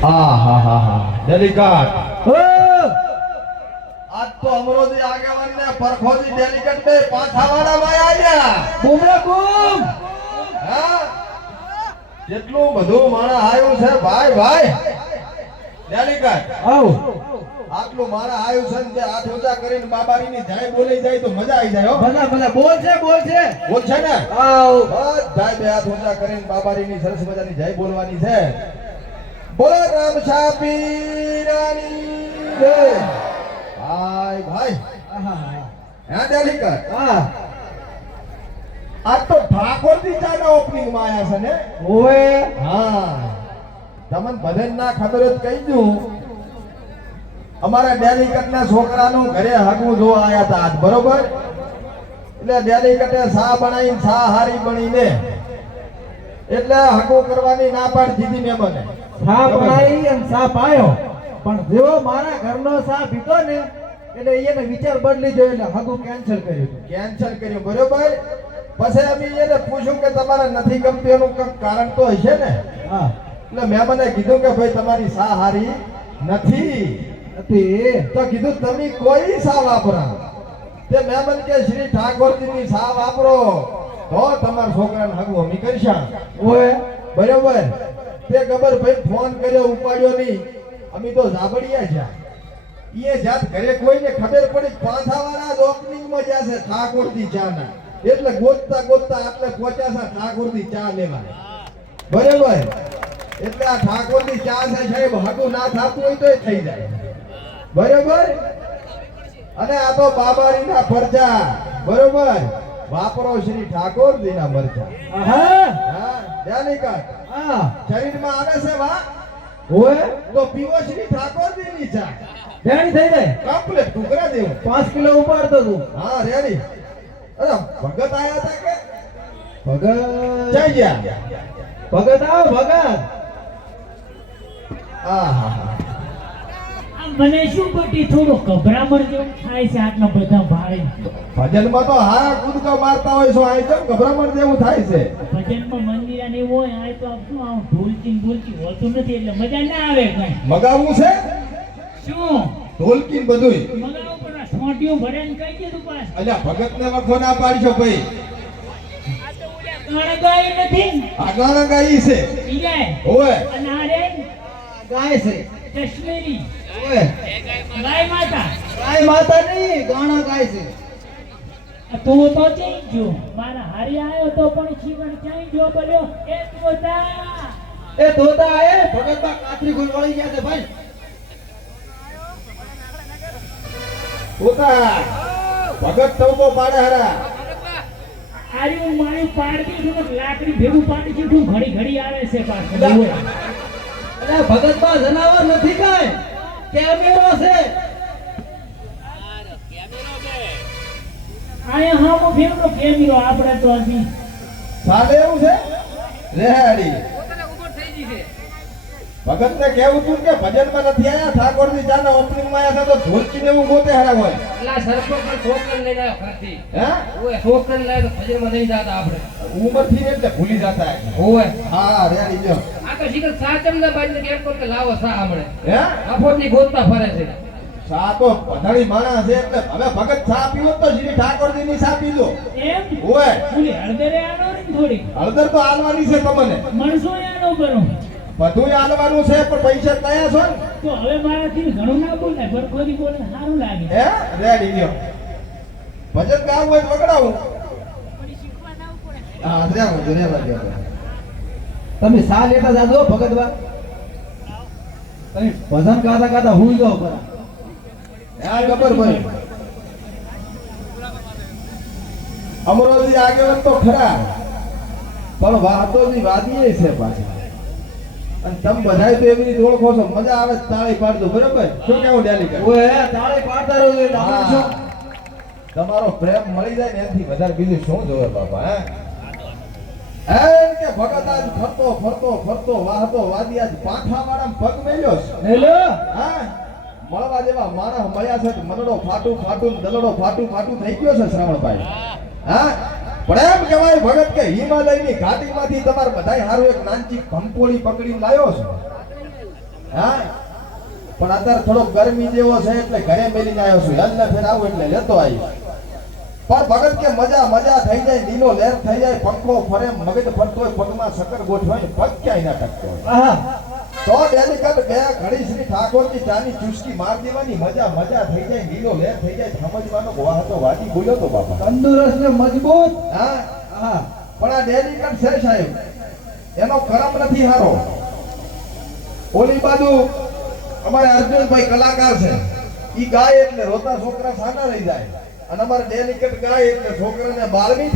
આ હા હા હા! ડેલિકેટ આજ તો અમરોજી આગેવાન ને પરખોજી ડેલિકેટ બે પાછાવાળા માં આવ્યા બુમરા બુમ હા? કેટલું બધું માણા આવ્યું છે ભાઈ ભાઈ. ડેલિકેટ આવ. આટલું મારા આયુ છે ને હાથ ઊંચા કરીને બાબારીની જાય બોલી જાય તો મજા આવી જાય હો. ભલા ભલા. બોલ છે બોલ છે. બોલ છે ને? આવ. જાય બે હાથ ઊંચા કરીને બાબારીની સરસ મજાની જય બોલવાની છે. બોલો રામ શાપીરાની જય. ભાઈ ભાઈ. આહા હે કર હા. આ તો ઠાકોરજી ચાના ઓપનિંગમાં આયા છે ને? ઓએ હા. તમને બધાને ના ખબર જ કહી દઉં. અમારા ડેલિકેટ ના છોકરાનું ઘરે હગવું જોવા આવ્યા હતા આજ બરોબર? એટલે ડેલીકટે સા બનાવીને સા હારી બનીને એટલે હગવું કરવાની ના પાડ દીધી મેં મને. સા આવી અને સાપ આવ્યો પણ જેવો મારા ઘરનો સાપ પીતો ને એટલે એને વિચાર બદલી જોયો એટલે હગું કેન્સલ કર્યું કેન્સલ કર્યું બરોબર? પછી અમે એને પૂછ્યું કે તમારે નથી ગમતું એનું કંઈક કારણ તો હશે ને? હા. એટલે મેં મને કીધું કે ભાઈ તમારી સા હારી નથી. નથી. તો કીધું તમે કોઈ સા વાપરા? તે મેં મને કે શ્રી ઠાકોરજીની સા વાપરો. તો તમારા છોકરાને હગવું અમે કરશા. ઓય. બરોબર? તે ખબર ભાઈ ફોન કર્યો ઉપાડ્યો નહીં. અમે તો ઝાબડિયા જ્યાં એ જાત ઘરે કોઈને ખબર પડી પાછાવાળા જ ઓપનિંગમાં જશે ચા ચાના એટલે ગોતતા ગોતતા આટલે પહોંચ્યા છે ઠાકોરજી ચા લેવા બરોબર? એટલે આ ઠાકોરજી ચા છે સાહેબ હાટું ના થતું હોય તો થઈ જાય. બરોબર? અને આ તો બાબારીના ફરજા. બરોબર? વાપરો શ્રી ઠાકોરજીના મરચા આહા! હા ધ્યાનિકા હા. શરીરમાં આવે છે વા? ઓએ તો પીવો શ્રી ઠાકોરજીની ચા. રેડી થઈ જાય. કમ્પ્લીટ ટુકડા જેવું. પાંચ કિલો ઉપાડતો તું. હા રેડી. અરે ભગત આયા હતા કે? ભગત. જઈ ગયા ભગત આવ ભગત. મને શું બટી થોડો ગભરામણ જેવું થાય છે આટલા બધા ભારે ભજનમાં તો હા કૂદકો મારતા હોય છો આ કેમ ગભરામણ જેવું થાય છે? ભજનમાં મંદિર હોય આ તો શું આમ ઢોલકી બોલકી હોતું નથી એટલે મજા ના આવે કઈ. મગાવવું છે? શું? ઢોલકી બધું બધુંય. પણ આ ભરે ને કહી દીધું પાસ અલ્યા ભગત ને વખો ના પાડશો ભાઈ. કાણા ગાય નથી આ ગાણા ગાઈ છે. ઈ જાય અને આ રે? ગાય છે. કાશ્મીરી ઓએ ગાય માતા. ગાય માતા નહીં ગાણા ગાય છે. તું તો જઈ ગયો. મારા હારી આવ્યો તો પણ શિવણ ક્યાંય જો બોલ્યો એ તોતા એ તોતા એ ભગત બા કાતરી કોઈ વળી ગયા છે ભાઈ. તોતા ભગત ટવકો પાડે હરા. આર્યું મારી પાડતી છું લાકડી ભેગું પાડી દીધું ઘડી ઘડી આવે છે પાછું અરે ભગત જનાવર નથી કાંઈ. કેમેરો છે. આયા હા હું ભેગો કેમીરો આપણે તો હજી સાદે એવું છે? રેહાડી. ભગત ને કેવું તું કે ભજનમાં નથી આયા ઠાકોરજી ચાના ઓપનિંગમાં આયા તો ઢોલકી ને એવું ગોતે હરા હોય. એટલે સરખો પર છોકર લઈને આવ્યો ફરતી. હે? ઓય, છોકર લઈ તો ભજનમાં નહીં જાતા આપણે. ઉમરથી એટલે ભૂલી જતા ઓય. હા રે જો આ તો શીખર સાચમને બાજુ કેમ કોણ કે લાવો સા હમણે. હે? ની ગોતતા ફરે છે. સા તો પધારી માણસ છે એટલે હવે ભગત ચા પીવો તો શ્રી ઠાકોરજી ની ચા પીજો એમ? ઓય પૂરી હળદરે આનો ને થોડી હળદર તો આલવાની છે તમને. મણસો આનો કરો બધું આલવાનું છે પણ પૈસા કયા છો? તો હવે મારાથી ઘણું ના બોલાય ભરખોદી બોલે સારું લાગે. હે? રેડી ગયો ભજન ગાવું હોય વગડાવું. હા રેવા દો રેવા દો તમે સા લેતા જાજો ભગત બા તમે ભજન ગાતા ગાતા હું જાઓ બરા હા ગબર ભાઈ અમરોજી આગેવાન તો ખરા પણ વાતોની વાદીએ છે પાછા. અને તમે બધાય તો એવી રીતે ઓળખો છો મજા આવે તાળી પાડજો બરોબર? શું કેવું ડેલી કરે ઓએ તાળી પાડતા રહો છો. તમારો પ્રેમ મળી જાય ને એનાથી વધારે બીજું શું જોવે બાપા હે? એમ કે ભગત આજ ફરતો ફરતો ફરતો વાહતો વાદી આજ પાઠા વાળા પગ મેલ્યો છે. હા. મળવા જેવા માણસ મળ્યા છે મનડો ફાટું ફાટું દલડો ફાટું ફાટું થઈ ગયો છે શ્રાવણભાઈ. હા? પણ એમ કહેવાય ભગત કે હિમાલયની ઘાટીમાંથી તમારે બધાય હારું એક નાનચી ભંપોળી પકડીને લાવ્યો છે. હા? પણ અત્યારે થોડો ગરમી જેવો છે એટલે ઘરે મેલીને આવ્યો છું. ને ફેર આવું એટલે લેતો આવી પણ ભગત કે મજા મજા થઈ જાય, લીલો લહેર થઈ જાય, પંખો ફરે, મગજ ફરતો હોય, પગમાં સકર ગોઠવાય પગ ક્યાંય ના ટકતો હોય. તો ડેલિકટ બે ઘડી શ્રી ઠાકોરજી ચાની ચુસ્કી માર દેવાની મજા મજા થઈ જાય લીલો લે થઈ જાય સમજવાનો ગોવા હતો વાજી બોલ્યો તો બાપા. તંદુરસ્ત ને મજબૂત. હા. હા. પણ આ ડેલિકટ છે સાહેબ એનો કરમ નથી હારો. ઓલી બાજુ અમારે અર્જુનભાઈ કલાકાર છે. ઈ ગાય એટલે રોતા છોકરા સાના રહી જાય. અને અમારે ડેલિકેટ ગાય એટલે છોકરાને બારમી